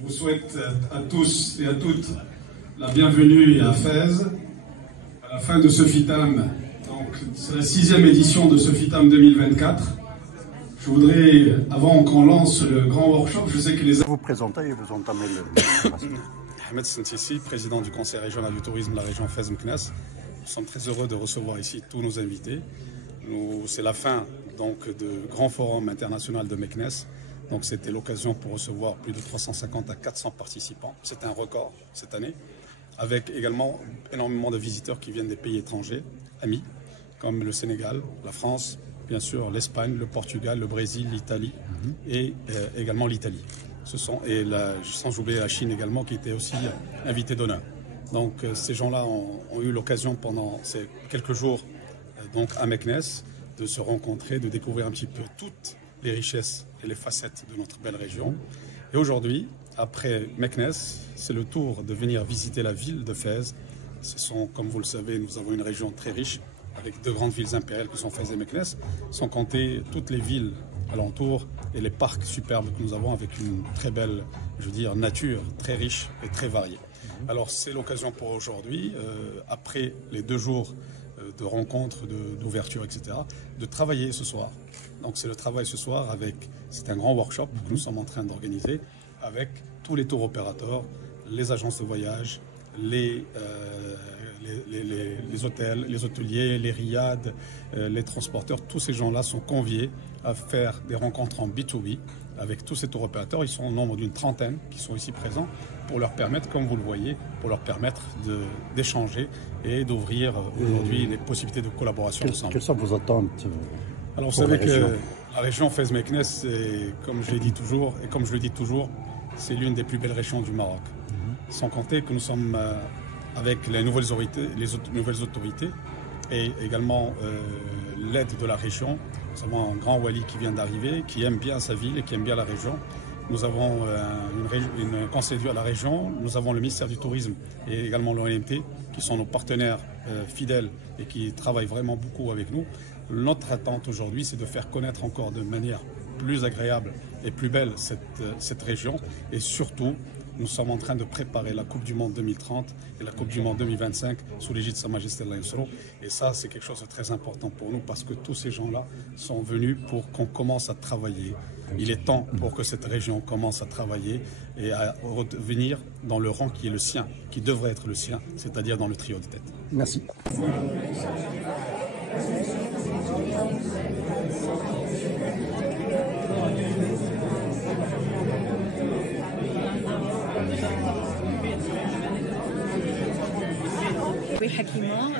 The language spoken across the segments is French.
Je vous souhaite à tous et à toutes la bienvenue à Fès, à la fin de ce FITAM. Donc, c'est la 6e édition de ce FITAM 2024. Je voudrais, avant qu'on lance le grand workshop, je sais que les... Vous présentez et vous entamez le... Ahmed Sentissi, président du Conseil régional du tourisme de la région Fès-Meknès. Nous sommes très heureux de recevoir ici tous nos invités. C'est la fin donc, de grand forum international de Meknès. Donc c'était l'occasion pour recevoir plus de 350 à 400 participants. C'est un record cette année, avec également énormément de visiteurs qui viennent des pays étrangers, amis, comme le Sénégal, la France, bien sûr l'Espagne, le Portugal, le Brésil, l'Italie et également l'Italie. Sans oublier la Chine également qui était aussi invité d'honneur. Donc ces gens-là ont eu l'occasion pendant ces quelques jours donc, à Meknès de se rencontrer, de découvrir un petit peu toutes les richesses et les facettes de notre belle région. Et aujourd'hui, après Meknès, c'est le tour de venir visiter la ville de Fès. Comme vous le savez, nous avons une région très riche avec deux grandes villes impériales qui sont Fès et Meknès, sans compter toutes les villes alentours et les parcs superbes que nous avons avec une très belle, je veux dire, nature très riche et très variée. Alors c'est l'occasion pour aujourd'hui, après les 2 jours de rencontres, d'ouverture, etc., de travailler ce soir. Donc c'est le travail ce soir c'est un grand workshop que nous sommes en train d'organiser avec tous les tours opérateurs, les agences de voyage, les hôtels, les hôteliers, les riads, les transporteurs. Tous ces gens-là sont conviés à faire des rencontres en B2B avec tous ces tours opérateurs. Ils sont au nombre d'une trentaine qui sont ici présents pour leur permettre, comme vous le voyez, pour leur permettre d'échanger et d'ouvrir aujourd'hui les possibilités de collaboration ensemble. Quelles sont vos attentes? Alors vous savez que la région Fès-Meknès, comme je l'ai dit toujours, et comme je le dis toujours, c'est l'une des plus belles régions du Maroc. Sans compter que nous sommes avec les nouvelles autorités et également l'aide de la région. Nous avons un grand wali qui vient d'arriver, qui aime bien sa ville et qui aime bien la région. Nous avons une conseillère à la région, nous avons le ministère du Tourisme et également l'ONMT qui sont nos partenaires fidèles et qui travaillent vraiment beaucoup avec nous. Notre attente aujourd'hui, c'est de faire connaître encore de manière plus agréable et plus belle cette région. Et surtout, nous sommes en train de préparer la Coupe du Monde 2030 et la Coupe du Monde 2025 sous l'égide de Sa Majesté Allah Yusro. Et ça, c'est quelque chose de très important pour nous parce que tous ces gens-là sont venus pour qu'on commence à travailler. Il est temps pour que cette région commence à travailler et à revenir dans le rang qui est le sien, qui devrait être le sien, c'est-à-dire dans le trio de tête. Merci. Oui, Hakima,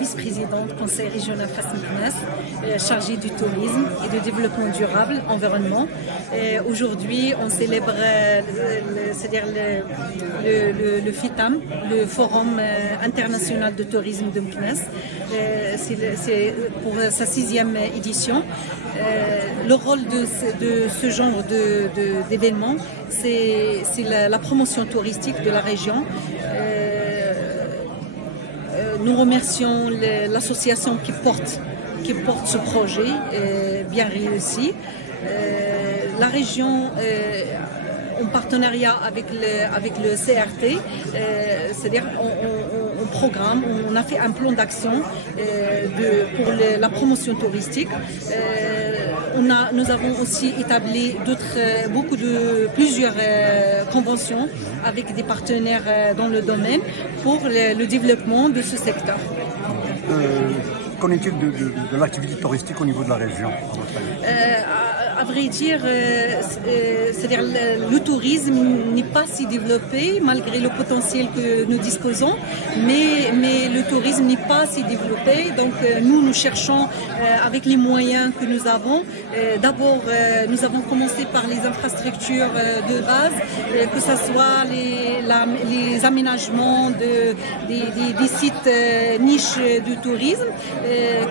vice-présidente du Conseil régional Fès-Meknès, chargée du tourisme et du développement durable, environnement. Aujourd'hui, on célèbre c'est-à-dire le FITAM, le Forum international de tourisme de Meknès. C'est pour sa 6e édition. Le rôle de ce genre d'événement, c'est la promotion touristique de la région. Nous remercions l'association qui porte ce projet bien réussi. La région, en partenariat avec le CRT, c'est-à-dire on a fait un plan d'action pour la promotion touristique. Nous avons aussi établi plusieurs conventions avec des partenaires dans le domaine pour le développement de ce secteur. Qu'en est-il de l'activité touristique au niveau de la région? À vrai dire, c'est-à-dire le tourisme n'est pas si développé malgré le potentiel que nous disposons, mais le tourisme n'est pas si développé. Donc nous cherchons avec les moyens que nous avons. D'abord, nous avons commencé par les infrastructures de base, que ce soit les aménagements des sites niches du tourisme,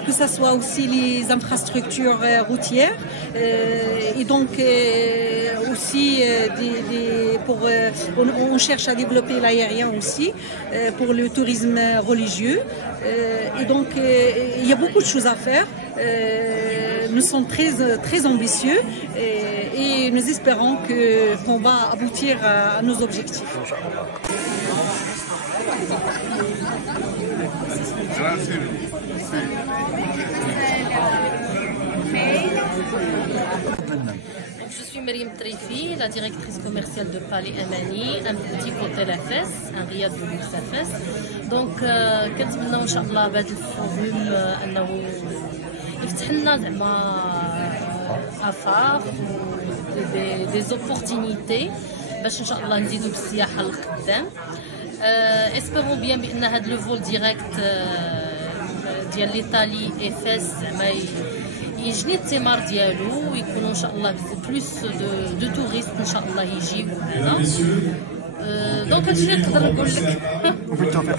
que ce soit aussi les infrastructures routières. Et donc aussi on cherche à développer l'aérien aussi pour le tourisme religieux. Et donc il y a beaucoup de choses à faire. nous sommes très ambitieux et nous espérons qu'on va aboutir à nos objectifs. Je suis Myriam Trifi, la directrice commerciale de Palais Amani, un petit hôtel à Fès, un riad de luxe à Fès. Donc, كنتمنى إن شاء الله بهذا الفوروم أنه يفتح لنا زعما آفاق دي زوبورتينيتي باش إن شاء الله نزيدوا بالسياحة للقدام. اسبيرون بيان بأن هذا لو فول ديريكت ديال لإيطالي إي فاس زعما يجني الثمار ديالو ويكونوا ان شاء الله بلوس دو توريست ان شاء الله يجيو هنا. دونك هادشي اللي نقدر نقول لك.